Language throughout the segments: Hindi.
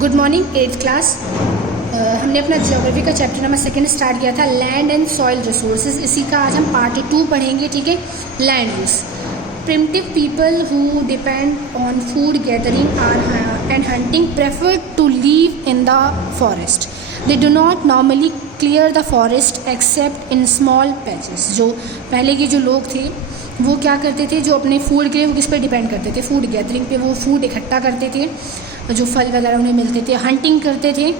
Good morning 8th class. हमने अपना ज्योग्राफी का चैप्टर नंबर 2 स्टार्ट किया था, लैंड एंड सॉइल रिसोर्सेज। इसी का आज हम पार्ट 2 पढ़ेंगे, ठीक है। Land use. Primitive people who depend on food gathering and hunting prefer to live in the forest. They do not normally clear the forest except in small patches. जो पहले के जो लोग थे वो क्या करते थे, जो अपने फूड के लिए वो किस पे डिपेंड करते थे, फूड गैदरिंग पे। वो फूड इकट्ठा करते थे, जो फल वगैरह उन्हें मिलते थे, हंटिंग करते थे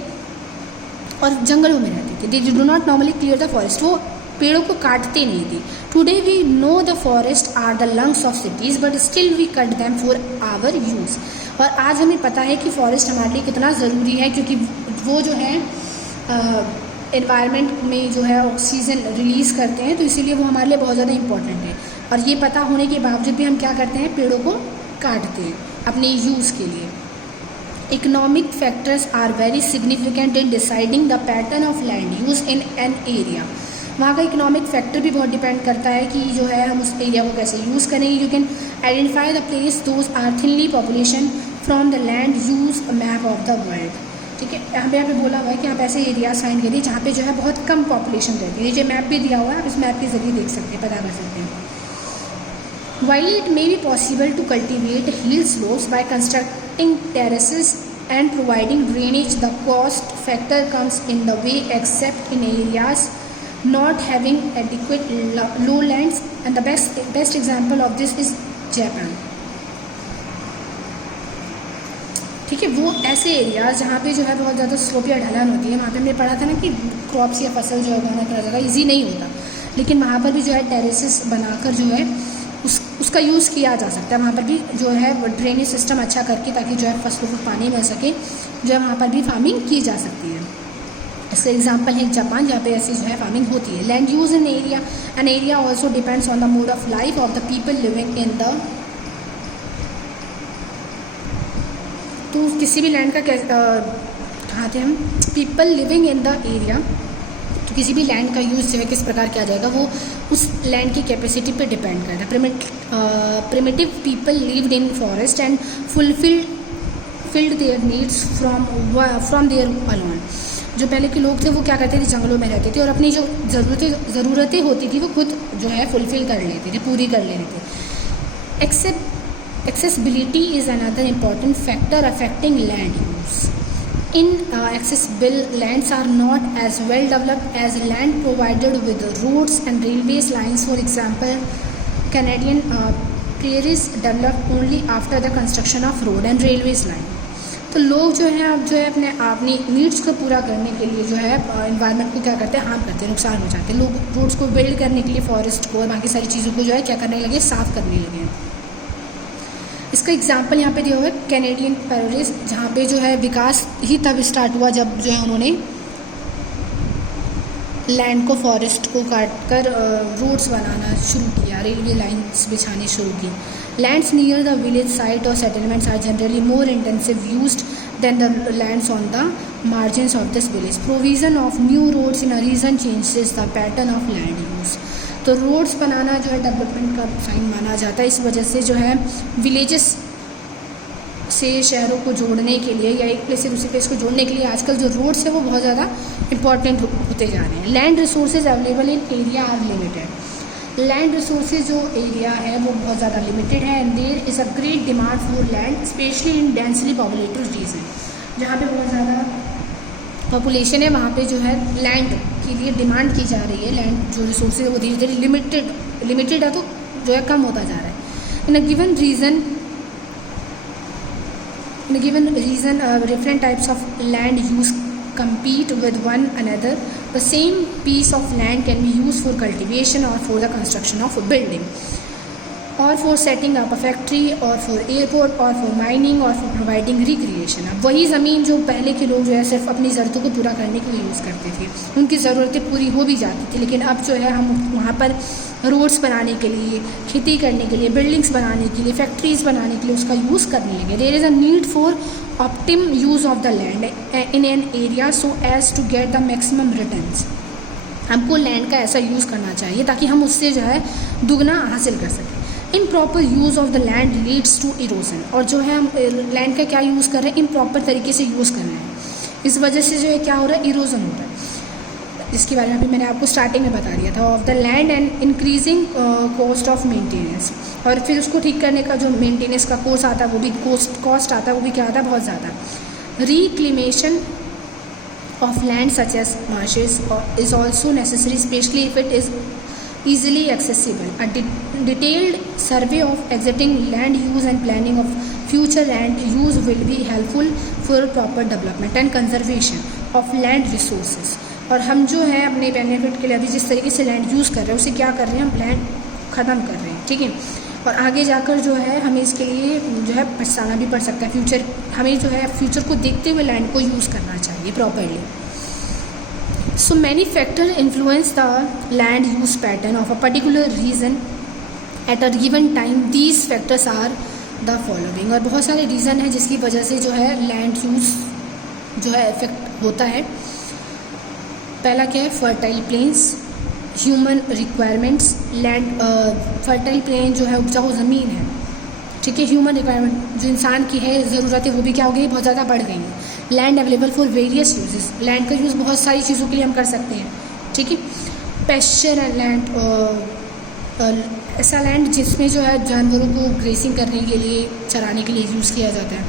और जंगलों में रहते थे। They do not normally clear the forest. वो पेड़ों को काटते नहीं थे। Today we know the forest are the lungs of cities but still we cut them for our use. और आज हमें पता है कि फॉरेस्ट हमारे लिए कितना ज़रूरी है, क्योंकि वो जो है एनवायरनमेंट में जो है ऑक्सीजन रिलीज़ करते हैं, तो इसीलिए वो हमारे लिए बहुत ज़्यादा इंपॉर्टेंट है। और ये पता होने के बावजूद भी हम क्या करते हैं, पेड़ों को काटते हैं अपने यूज़ के लिए। Economic factors are very significant in deciding the pattern of land use in an area. वहाँ का इकोनॉमिक फैक्टर भी बहुत डिपेंड करता है कि जो है हम उस एरिया को कैसे यूज़ करेंगे। You can identify the place those are thinly population from the land use a map of the world. ठीक है, यहाँ पे बोला हुआ है कि आप ऐसे एरिया साइन करिए जहाँ पे जो है बहुत कम पॉपुलेशन रहती है। ये मैप भी दिया हुआ है, आप इस मैप के जरिए देख सकते हैं, पता कर सकते हैं। While it may be possible to cultivate hill slopes by constructing terraces and providing drainage, the cost factor comes in the way, except in areas not having adequate lowlands, and the best example of this is Japan. ठीक है, वो ऐसे एरियाज जहाँ पे जो है बहुत ज़्यादा स्लोप या ढलान होती है, वहाँ पे हमने पढ़ा था ना कि क्रॉप्स या फसल जो है उगाना इतना ज़्यादा ईजी नहीं होता, लेकिन वहाँ पर भी जो है टेरेसेस बनाकर जो है उसका यूज़ किया जा सकता है। वहाँ पर भी जो है ड्रेनेज सिस्टम अच्छा करके, ताकि जो है फसलों को पानी मिल सके, जो है वहाँ पर भी फार्मिंग की जा सकती है। इसका एग्जांपल है जापान, जहाँ पे ऐसी जो है फार्मिंग होती है। Land use in area, an area also depends on the mode of life of the people living in the. तो किसी भी लैंड का कहाँ थे हम, people living in the area, तो किसी भी लैंड का यूज़ जो है किस प्रकार किया जाएगा, वो उस लैंड की कैपेसिटी पे डिपेंड करता है। Primitive people lived in forest and fulfilled their needs from there alone. जो पहले के लोग थे वो क्या करते थे, जंगलों में रहते थे और अपनी जो ज़रूरतें होती थी वो खुद जो है फुलफिल कर लेते थे, पूरी कर लेते थे। Accessibility is another important factor affecting land use. Inaccessible lands are not as well developed as land provided with roads and railways lines. For example, Canadian prairies developed only after the construction of road and railways line. तो लोग जो है अब जो है अपनी नीड्स को पूरा करने के लिए जो है इन्वायरमेंट को क्या करते हैं, हार्म करते हैं, नुकसान हो जाते हैं। लोग रोड्स को बिल्ड करने के लिए फॉरेस्ट को और बाकी सारी चीज़ों को जो है क्या करने लगे, साफ़ करने लगे हैं। इसका एग्जाम्पल यहाँ पे दिया हुआ है कैनेडियन प्रेरीज, जहाँ पे जो है विकास ही तब स्टार्ट हुआ जब जो है उन्होंने लैंड को, फॉरेस्ट को काट कर रोड्स बनाना शुरू किया, रेलवे लाइंस बिछानी शुरू की। Lands near the village site और settlements are generally more intensive used than the lands on the margins of this village. Provision of new roads in a region changes the pattern of land use. तो रोड्स बनाना जो है डेवलपमेंट का साइन माना जाता है। इस वजह से जो है विलेजेस से शहरों को जोड़ने के लिए या एक प्लेस से दूसरे प्लेस को जोड़ने के लिए आजकल जो रोड्स है वो बहुत ज़्यादा इंपॉर्टेंट होते जा रहे हैं। Land resources available in area are limited. Land resources जो एरिया है वो बहुत ज़्यादा लिमिटेड है and there is a great demand for land specially in densely populated region. जहाँ पे बहुत ज़्यादा पॉपुलेशन है वहाँ पे जो है लैंड के लिए डिमांड की जा रही है। लैंड जो रिसोर्सेज है वो धीरे धीरे लिमिटेड है, तो जो है कम होता जा रहा है। In a given region different types of land use compete with one another. The same piece of land can be used for cultivation or for the construction of a building or for setting up a factory or for airport or for mining or for providing recreation. अब वही ज़मीन जो पहले के लोग जो है सिर्फ अपनी ज़रूरतों को पूरा करने के लिए यूज़ करते थे, उनकी ज़रूरतें पूरी हो भी जाती थी, लेकिन अब जो है हम वहाँ पर रोड्स बनाने के लिए, खेती करने के लिए, बिल्डिंग्स बनाने के लिए, फैक्ट्रीज़ बनाने के लिए उसका यूज़ करने लगे। There is a need for optimum use of the land in an area so as to get the maximum returns. हमको लैंड का ऐसा यूज़ करना चाहिए ताकि हम उससे जो है दुगना हासिल कर सकें। Improper use of the land leads to erosion, और जो है हम लैंड का क्या यूज़ कर रहे हैं, इम्प्रॉपर तरीके से यूज़ कर रहे हैं, इस वजह से जो है क्या हो रहा है, इरोजन हो रहा है, जिसके बारे में अभी मैंने आपको स्टार्टिंग में बता दिया था, of the land and increasing cost of maintenance, और फिर उसको ठीक करने का जो मेंटेनेंस का कोर्स आता है वो भी कॉस्ट आता है, वो भी क्या आता है, बहुत ज़्यादा। Reclamation of land such as marshes is also necessary, especially if it is easily accessible. A detailed survey of existing land use and planning of future land use will be helpful for proper development and conservation of land resources. और हम जो है अपने बेनिफिट के लिए अभी जिस तरीके से लैंड यूज़ कर रहे हैं उसे क्या कर रहे हैं, हम लैंड ख़त्म कर रहे हैं, ठीक है, और आगे जाकर जो है हमें इसके लिए जो है पछताना भी पड़ सकता है, फ्यूचर हमें जो है फ्यूचर को देखते हुए लैंड को यूज़ करना चाहिए properly. So many factors influence the land use pattern of a particular region at a given time. These factors are the following, और बहुत सारे रीज़न हैं जिसकी वजह से जो है लैंड यूज़ जो है इफेक्ट होता है। पहला क्या है, fertile planes, human requirements, land fertile plain जो है उपजाऊ ज़मीन है, ठीक है, ह्यूमन रिक्वायरमेंट जो इंसान की है ज़रूरत है वो भी क्या हो गई, बहुत ज़्यादा बढ़ गई है। Land available for various uses, land का यूज़ बहुत सारी चीज़ों के लिए हम कर सकते हैं, ठीक है। पेस्चर एंड लैंड, ऐसा लैंड जिसमें जो है जानवरों को ग्रेसिंग करने के लिए, चराने के लिए यूज़ किया जाता है।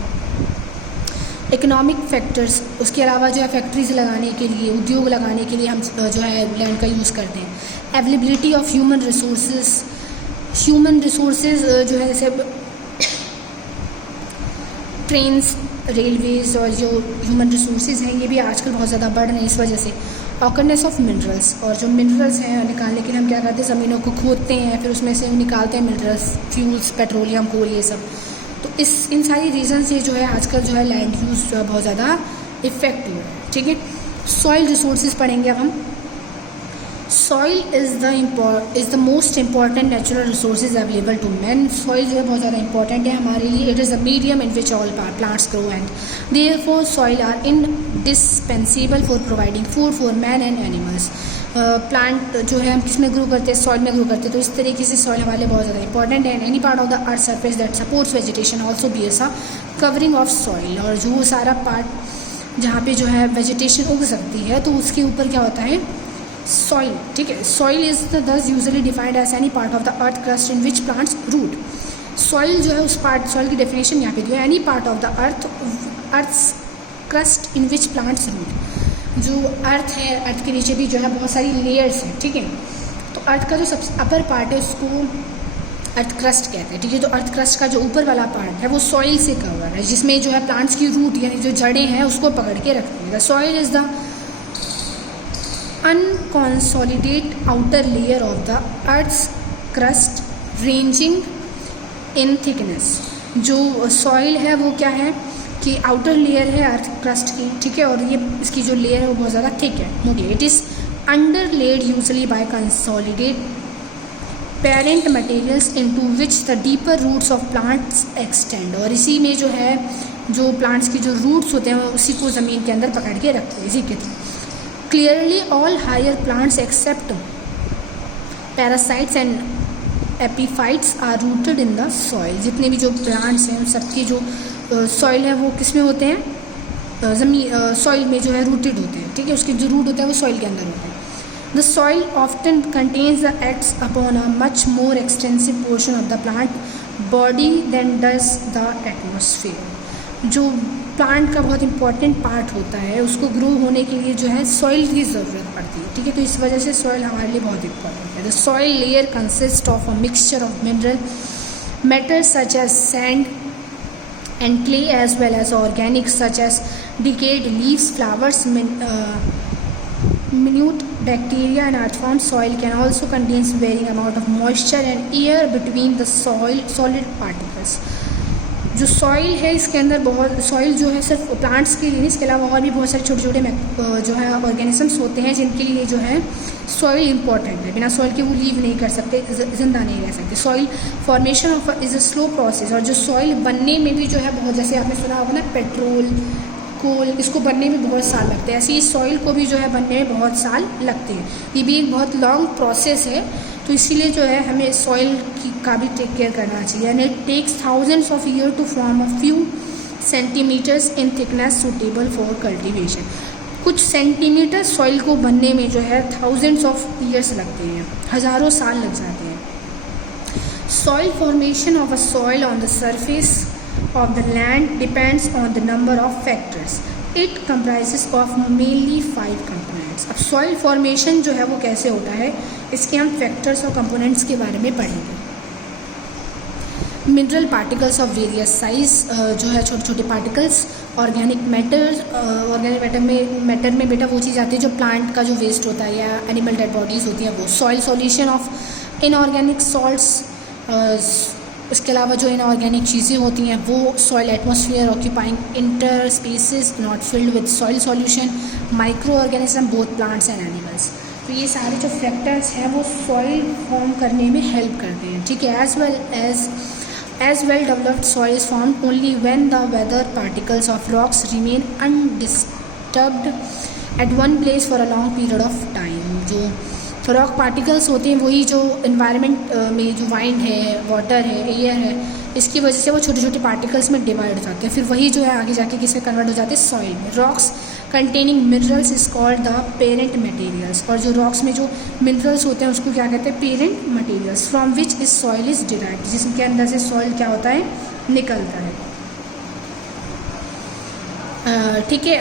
इकोनॉमिक फैक्टर्स, उसके अलावा जो है फैक्ट्रीज लगाने के लिए, उद्योग लगाने के लिए हम जो है लैंड का यूज़ करते हैं। अवेलेबिलिटी ऑफ ह्यूमन रिसोर्सेज जो है जैसे ट्रेन्स, रेलवेज़, और जो ह्यूमन रिसोर्सेज हैं ये भी आजकल बहुत ज़्यादा बढ़ रहे हैं इस वजह से। ऑकरनेस ऑफ मिनरल्स, और जो मिनरल्स हैं निकालने के लिए हम क्या करते हैं, ज़मीनों को खोदते हैं, फिर उसमें से निकालते हैं मिनरल्स, फ्यूल्स, पेट्रोलियम, कोल, ये सब। तो इन सारी रीज़न से जो है आजकल जो है लैंड यूज़ जो है बहुत ज़्यादा इफेक्ट हो रहा है, ठीक है। सॉइल रिसोर्सेज पढ़ेंगे अब हम। Soil is the most important natural resources available to man. Soil जो है बहुत ज़्यादा इंपॉर्टेंट है हमारे लिए। It is a medium in which all plants grow and therefore soil are indispensable for providing food for man and animals. Plant जो है हम किस में ग्रो करते हैं, सॉइल में ग्रो करते हैं, तो इस तरीके से सॉइल हमारे लिए बहुत ज़्यादा इंपॉर्टेंट है। Any part of the earth surface that supports vegetation also bears a covering of soil, और जो सारा पार्ट जहाँ पे जो है वेजिटेशन उग सकती है तो उसके ऊपर क्या होता है, सॉइल, ठीक है। Soil is thus usually defined as any part of the earth crust in which plants root. Soil जो है उस पार्ट, सॉइल की डेफिनेशन यहाँ पे दी है, any part of the earth's crust in which plants root. जो अर्थ है, अर्थ के नीचे भी जो है बहुत सारी लेयर्स हैं, ठीक है। तो अर्थ का जो सबसे अपर पार्ट है उसको अर्थ क्रस्ट कहते हैं, ठीक है। तो अर्थ क्रस्ट का जो ऊपर वाला पार्ट है वो सॉइल से कवर है, जिसमें जो है प्लांट्स की रूट यानी जो जड़ें हैं उसको पकड़ के रखती है। The soil is the unconsolidated outer layer of the earth's crust ranging in thickness। जो सॉइल है वो क्या है कि आउटर लेयर है अर्थ क्रस्ट की, ठीक है, और ये इसकी जो लेयर है वो बहुत ज़्यादा थिक है, मोटी है। It is underlaid usually by consolidate parent materials into which the deeper roots of plants extend, और इसी में जो है जो प्लांट्स की जो रूट्स होते हैं उसी को ज़मीन के अंदर पकड़ के रखते हैं, इसी के through. Clearly, all higher plants except parasites and epiphytes are rooted in the soil। जितने भी जो प्लांट्स हैं उन सबकी जो सॉइल है वो किस में होते हैं, ज़मीन सॉइल में जो है रूटेड होते हैं, ठीक है। उसके जो रूट होता है वो सॉइल के अंदर होते हैं। The soil often contains the acts upon a much more extensive portion of the plant body than does the atmosphere. जो प्लांट का बहुत इंपॉर्टेंट पार्ट होता है उसको ग्रो होने के लिए जो है सॉइल की ज़रूरत पड़ती है, ठीक है। तो इस वजह से सॉइल हमारे लिए बहुत इंपॉर्टेंट है। The soil layer consist of a mixture of mineral matter such as sand and clay as well as organic such as decayed leaves, flowers, minute bacteria and earthworm. Soil can also contains varying amount of moisture and air between the solid particles। जो सॉइल है इसके अंदर बहुत, सॉइल जो है सिर्फ प्लांट्स के लिए, इसके अलावा और भी बहुत सारे छोटे छोटे जो है ऑर्गेनिजम्स होते हैं जिनके लिए जो है सॉइल इंपॉर्टेंट है। बिना सॉइल के वो लीव नहीं कर सकते, जिंदा नहीं रह सकते। Soil formation of is a slow process, और जो सॉइल बनने में भी जो है बहुत, जैसे आपने सुना होगा ना पेट्रोल, कोल, इसको बनने में बहुत साल लगते हैं, ऐसे ही सॉइल को भी जो है बनने में बहुत साल लगते हैं। ये भी एक बहुत लॉन्ग प्रोसेस है। तो तो इसीलिए जो है हमें सॉइल का भी टेक केयर करना चाहिए। And it takes thousands of year to form a few centimetres in thickness suitable for cultivation. कुछ सेंटीमीटर सॉइल को बनने में जो है थाउजेंड्स ऑफ ईयर्स लगते हैं, हज़ारों साल लग जाते हैं। Soil formation of a soil on the surface of the land depends on the number of factors. It comprises of mainly 5 components. अब soil formation जो है वो कैसे होता है, इसके हम factors और components के बारे में पढ़ेंगे। Mineral particles of various size, जो है छोटे छोटे पार्टिकल्स। ऑर्गेनिक मैटर में बेटा वो चीज़ आती है जो प्लांट का जो वेस्ट होता है या एनिमल डेड बॉडीज़ होती हैं वो। Soil solution of inorganic salts, इसके अलावा जो इनऑर्गेनिक चीज़ें होती हैं वो soil atmosphere occupying inter spaces not filled with soil solution, micro organism both plants and animals. तो ये सारे जो फैक्टर्स हैं वो सॉइल फॉर्म करने में हेल्प करते हैं, ठीक है। As well developed soil is formed only when the weather particles of rocks remain undisturbed at one place for a long period of time. जो रॉक पार्टिकल्स होते हैं वही जो इन्वायरमेंट में जो वाइंड है, वाटर है, एयर है, इसकी वजह से वो छोटे छोटे पार्टिकल्स में डिवाइड हो जाते हैं, फिर वही जो है आगे जाके किसमें कन्वर्ट हो जाते हैं, सॉइल में। Rocks containing minerals is called the parent materials, और जो रॉक्स में जो मिनरल्स होते हैं उसको क्या कहते हैं, parent materials, from which is soil is derived, जिसके अंदर से सॉइल क्या होता है, निकलता है, ठीक है।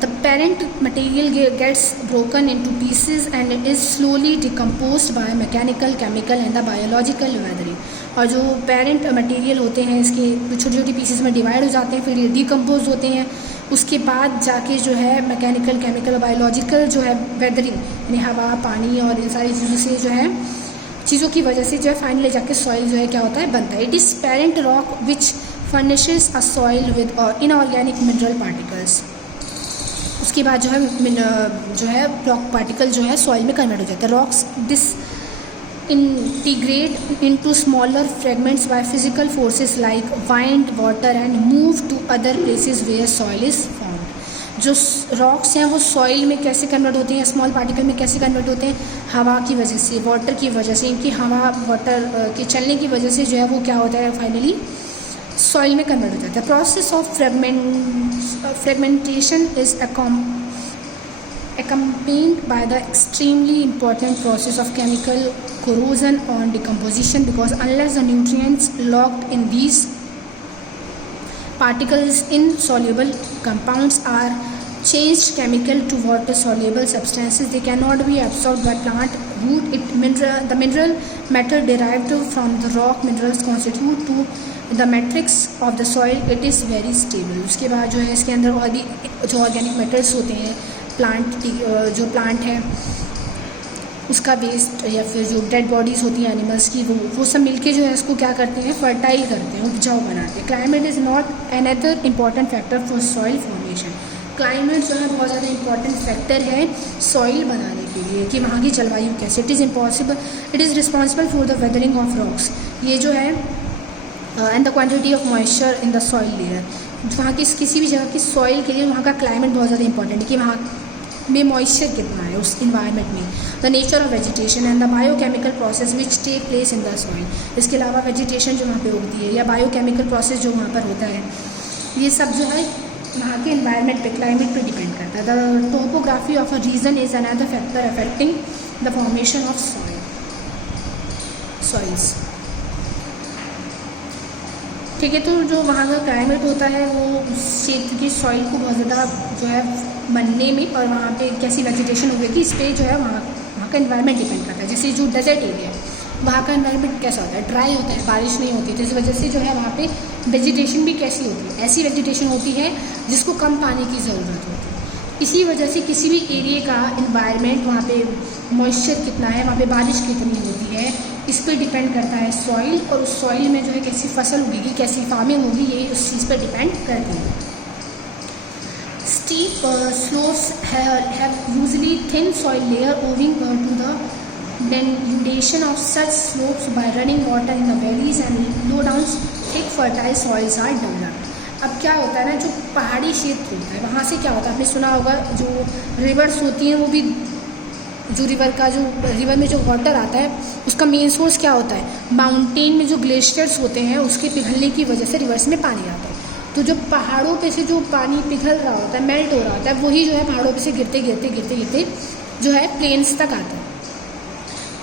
The parent material gets broken into pieces and is slowly decomposed by mechanical, chemical and the biological weathering. और जो पेरेंट मटेरियल होते हैं इसके छोटी छोटी पीसेस में डिवाइड हो जाते हैं, फिर ये डिकम्पोज होते हैं, उसके बाद जाके जो है मैकेनिकल, केमिकल, बायोलॉजिकल जो है वेदरिंग यानी हवा, पानी और इन सारी चीज़ों से जो है चीज़ों की वजह से जो है फाइनली जाके सॉइल जो है क्या होता है, बनता है। It is parent rock which furnishes a soil with inorganic mineral particles। उसके बाद जो है रॉक पार्टिकल जो है सॉइल में कन्वर्ट हो जाता है। Rocks disintegrate into smaller fragments by physical forces like wind, water and move to other places where soil is formed। जो रॉक्स हैं वो सॉइल में कैसे कन्वर्ट होते हैं, स्मॉल पार्टिकल में कैसे कन्वर्ट होते हैं, हवा की वजह से, वाटर की वजह से, इनकी हवा वाटर के चलने की वजह से जो है वो क्या होता है, फाइनली सॉइल में कन्वर्ट हो जाता है। Process of fragmentation is accompanied by the extremely important process of chemical corrosion or decomposition, because unless the nutrients locked in these particles insoluble compounds are changed chemical to water soluble substances, they cannot be absorbed by plant root. The mineral matter derived from the rock minerals constitute to the matrix of the soil, it is very stable. उसके बाद जो है इसके अंदर और भी जो ऑर्गेनिक मैटर्स होते हैं, जो प्लांट है उसका वेस्ट या फिर जो डेड बॉडीज़ होती हैं एनिमल्स की, वो सब मिलके जो है इसको क्या करते हैं, फर्टाइल करते हैं, उपजाऊ बनाते हैं। Climate is not another important factor for soil formation. Climate जो है बहुत ज़्यादा इंपॉर्टेंट फैक्टर है सॉइल बनाने के लिए, कि वहाँ की जलवायु कैसे। It is responsible for the weathering of rocks, ये जो है and the quantity of moisture in the soil layer. वहाँ की किसी भी जगह की सॉइल के लिए वहाँ का क्लाइमेट बहुत ज़्यादा इंपॉर्टेंट है, कि वहाँ में मॉइस्चर कितना है उस इन्वायरमेंट में। The nature of vegetation and the biochemical process which take place in the soil. इसके अलावा वेजिटेशन जो वहाँ पे उगती है या बायोकेमिकल प्रोसेस जो वहाँ पर होता है, ये सब जो है वहाँ के इन्वायरमेंट पे, क्लाइमेट पे डिपेंड करता है। The topography of a region is another factor affecting the formation of soils, ठीक है। तो जो वहाँ का क्लाइमेट होता है वो उस क्षेत्र की सॉइल को बहुत ज़्यादा जो है बनने में और वहाँ पे कैसी वेजिटेशन होगी इस पर जो है वहाँ का इन्वायरमेंट डिपेंड करता है। जैसे जो डेजर्ट एरिया है वहाँ का इन्वायरमेंट कैसा होता है, ड्राई होता है, बारिश नहीं होती, तो इस वजह से जो है वहाँ पे वेजिटेशन भी कैसी होती है, ऐसी वेजिटेशन होती है जिसको कम पानी की ज़रूरत होती है। इसी वजह से किसी भी एरिए का इन्वायरमेंट, वहाँ पे मॉइस्चर कितना है, वहाँ पे बारिश कितनी होती है, इस पर डिपेंड करता है सॉइल, और उस सॉइल में जो है कैसी फसल उगेगी, कैसी फार्मिंग होगी, ये उस चीज़ पर डिपेंड करती है। Steep slopes have usually thin soil layer owing to the denudation of such slopes by running water in the valleys and low downs thick fertile soils are developed। अब क्या होता है ना, जो पहाड़ी क्षेत्र होता है वहाँ से क्या होता है, आपने सुना होगा जो रिवर्स होती हैं वो भी जो रिवर में जो वाटर आता है उसका मेन सोर्स क्या होता है, माउंटेन में जो ग्लेशियर्स होते हैं उसके पिघलने की वजह से रिवर्स में पानी आता है। तो जो पहाड़ों पे से जो पानी पिघल रहा होता है, मेल्ट हो रहा होता है, वही जो है पहाड़ों पे से गिरते गिरते जो है प्लेन्स तक आता है।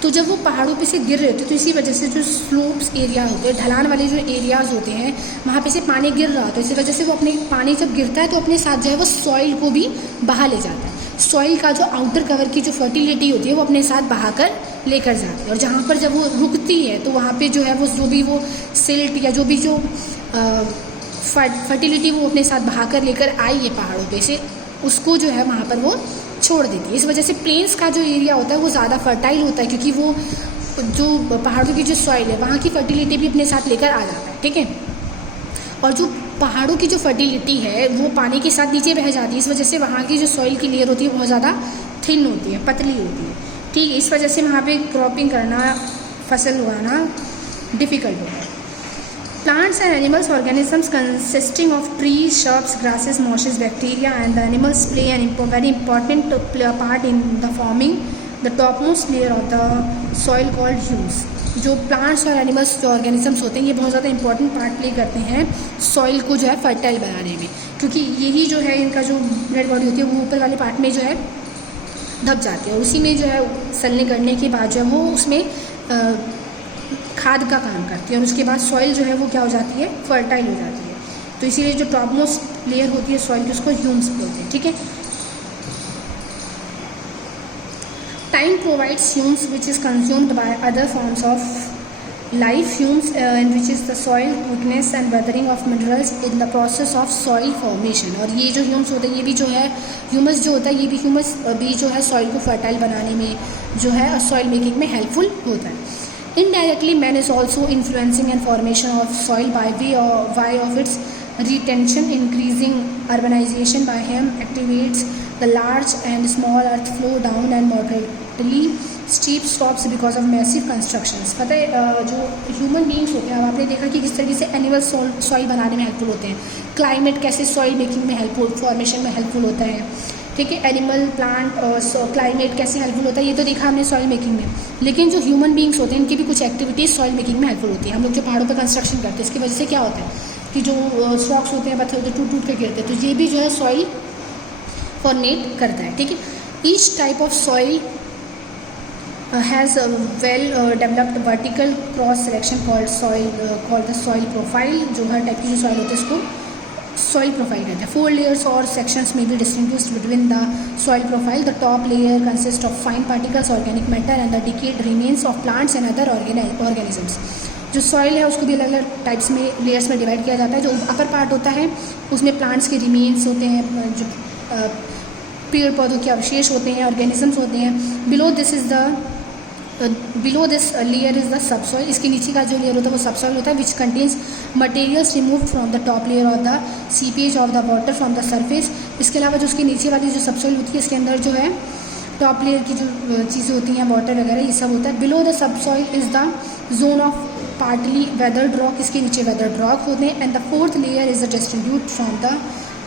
तो जब वो पहाड़ों पे से गिर रहे होते हैं तो इसी वजह से जो स्लोप्स एरिया होते हैं, ढलान वाले जो एरियाज़ होते हैं, वहाँ पे से पानी गिर रहा होता है। इसी वजह से वो अपने पानी जब गिरता है तो अपने साथ जो है वो सॉइल को भी बहा ले जाता है। सॉइल का जो आउटर कवर की जो फर्टिलिटी होती है वो अपने साथ बहा कर लेकर जाती है। और जहाँ पर जब वो रुकती है तो वहाँ पे जो है वो जो भी वो सिल्ट या जो भी जो फर्टिलिटी वो अपने साथ बहा कर लेकर आई है पहाड़ों पे से, उसको जो है वहाँ पर वो छोड़ देती है। इस वजह से प्लेन्स का जो एरिया होता है वो ज़्यादा फर्टाइल होता है, क्योंकि वो जो पहाड़ों की जो सॉइल है वहाँ की फर्टिलिटी भी अपने साथ लेकर आ जाता है, ठीक है। और जो पहाड़ों की जो फर्टिलिटी है वो पानी के साथ नीचे बह जाती है। इस वजह से वहाँ की जो सॉइल की लेयर होती है बहुत ज़्यादा थिन होती है, पतली होती है, ठीक है। इस वजह से वहाँ पे क्रॉपिंग करना, फसल उगाना डिफ़िकल्ट होता है। Plants and animals, organisms consisting of trees, shrubs, grasses, mosses, bacteria and the animals play very important part in the forming the topmost layer of the soil called humus. जो प्लांट्स और एनिमल्स जो ऑर्गेनिजम्स होते हैं ये बहुत ज़्यादा इंपॉर्टेंट पार्ट प्ले करते हैं सॉइल को जो है फर्टाइल बनाने में, क्योंकि यही जो है इनका जो डेड बॉडी होती है वो ऊपर वाले पार्ट में जो है दब जाती है और उसी में जो है सलने करने के बाद जो है वो उसमें खाद का काम करती है और उसके बाद सॉइल जो है वो क्या हो जाती है, फर्टाइल हो जाती है। तो इसीलिए जो टॉप मोस्ट लेयर होती है सॉइल की उसको ह्यूम्स बोलते हैं, ठीक है। Time provides Hume's which is consumed by other forms of life, Hume's which is the soil thickness and weathering of minerals in the process of soil formation. और ये जो ह्यूम्स होते हैं ये भी जो है ह्यूमस जो होता है ये भी ह्यूमस भी जो है सॉइल को फर्टाइल बनाने में जो है सॉइल मेकिंग में हेल्पफुल होता है। Indirectly, man is also influencing and formation of soil by way of its retention. Increasing urbanization by him activates the large and small earth flow down and moderately steep slopes because of massive constructions. पता है जो ह्यूमन बींग्स होते हैं, अब आपने देखा कि किस तरीके से एनिमल सॉइल बनाने में हेल्पफुल होते हैं, क्लाइमेट कैसे सॉइल मेकिंग में हेल्पफुल, फॉर्मेशन में हेल्पफुल होता है, ठीक है। एनिमल, प्लांट और क्लाइमेट कैसे हेल्पफुल होता है ये तो देखा हमने सॉइल मेकिंग में। लेकिन जो ह्यूमन बींग्स होते हैं इनकी भी कुछ एक्टिविटीज़ सॉइल मेकिंग में हेल्पफुल होती है। हम लोग जो पहाड़ों पर कंस्ट्रक्शन करते हैं इसकी वजह से क्या होता है कि जो स्टॉक्स होते हैं पत्थर होते हैं टूट के गिरते हैं, तो ये भी जो है सॉइल फॉर्मेट करता है, ठीक है। Each type of soil has well developed vertical cross selection called the soil profile. जो हर टाइप की जो सॉइल होती है उसको सॉइल प्रोफाइल कहते हैं। 4 layers or sections may be distinguished between the soil profile. The top layer consists of fine particles, organic matter and the decayed remains of plants and other organisms. जो सॉइल है उसको भी अलग अलग टाइप्स में लेयर्स में डिवाइड किया जाता है। जो अपर पार्ट होता है उसमें प्लांट्स के रिमेन्स होते हैं, जो पेड़ पौधों के अवशेष होते हैं, ऑर्गेनिजम्स होते हैं। Below this layer is the subsoil. इसके नीचे का जो लेयर होता है वो सबसॉइल होता है which contains materials remove from the top layer of the seepage of the water from the surface. इसके अलावा जो उसके नीचे वाली जो सबसॉइल होती है इसके अंदर जो है टॉप लेयर की जो चीज़ें होती हैं, वाटर वगैरह ये सब होता है। Below the subsoil is the zone of partly weathered rock. इसके नीचे वेदर्ड रॉक होते हैं। And the 4th layer is the distribute from the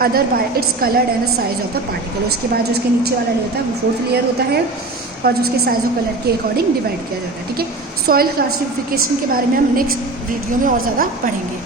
other by its colour and the size of the particle. उसके बाद जो उसके नीचे वाला होता है वो 4th लेयर होता है और जो उसके साइज और कलर के अकॉर्डिंग डिवाइड किया जाता है, ठीक है। सॉइल क्लासिफिकेशन के बारे में हम नेक्स्ट वीडियो में और ज़्यादा पढ़ेंगे।